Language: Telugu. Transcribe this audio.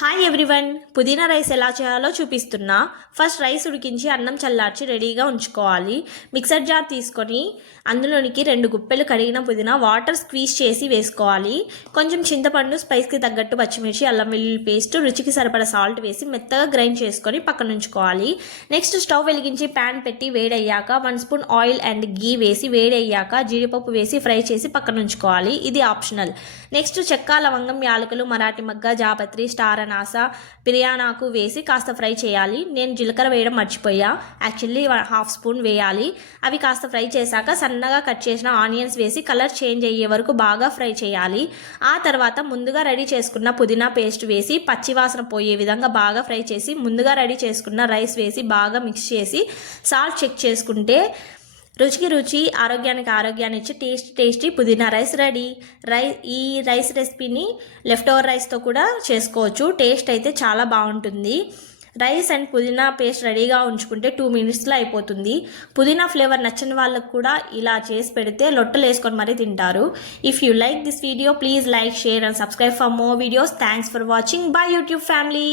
హాయ్ ఎవ్రీవన్, పుదీనా రైస్ ఎలా చేయాలో చూపిస్తున్నా. ఫస్ట్ రైస్ ఉడికించి అన్నం చల్లార్చి రెడీగా ఉంచుకోవాలి. మిక్సర్ జార్ తీసుకొని అందులోనికి 2 గుప్పెలు కడిగిన పుదీనా వాటర్ స్క్వీజ్ చేసి వేసుకోవాలి. కొంచెం చింతపండు, స్పైస్కి తగ్గట్టు పచ్చిమిర్చి, అల్లం వెల్లుల్లి పేస్ట్, రుచికి సరిపడా సాల్ట్ వేసి మెత్తగా గ్రైండ్ చేసుకొని పక్కన ఉంచుకోవాలి. నెక్స్ట్ స్టవ్ వెలిగించి ప్యాన్ పెట్టి వేడయ్యాక 1 స్పూన్ ఆయిల్ అండ్ గీ వేసి వేడయ్యాక జీడిపప్పు వేసి ఫ్రై చేసి పక్కన ఉంచుకోవాలి. ఇది ఆప్షనల్. నెక్స్ట్ చెక్క, లవంగం, యాలకులు, మరాఠీ మగ్గ, జాపత్రి, స్టార్ అనాస, బిర్యానాకు వేసి కాస్త ఫ్రై చేయాలి. నేను జీలకర్ర వేయడం మర్చిపోయా, యాక్చువల్లీ 1/2 స్పూన్ వేయాలి. అవి కాస్త ఫ్రై చేశాక సన్నగా కట్ చేసిన ఆనియన్స్ వేసి కలర్ చేంజ్ అయ్యే వరకు బాగా ఫ్రై చేయాలి. ఆ తర్వాత ముందుగా రెడీ చేసుకున్న పుదీనా పేస్ట్ వేసి పచ్చివాసన పోయే విధంగా బాగా ఫ్రై చేసి ముందుగా రెడీ చేసుకున్న రైస్ వేసి బాగా మిక్స్ చేసి సాల్ట్ చెక్ చేసుకుంటే రుచికి రుచి, ఆరోగ్యానికి ఆరోగ్యాన్ని ఇచ్చి టేస్టీ పుదీనా రైస్ రెడీ. ఈ రైస్ రెసిపీని లెఫ్ట్ ఓవర్ రైస్తో కూడా చేసుకోవచ్చు. టేస్ట్ అయితే చాలా బాగుంటుంది. రైస్ అండ్ పుదీనా పేస్ట్ రెడీగా ఉంచుకుంటే 2 మినిట్స్లో అయిపోతుంది. పుదీనా ఫ్లేవర్ నచ్చని వాళ్ళకు కూడా ఇలా చేసి పెడితే లొట్టలు వేసుకొని మరీ తింటారు. If you like this video, please like, share and subscribe for more videos. Thanks for watching. By YouTube family.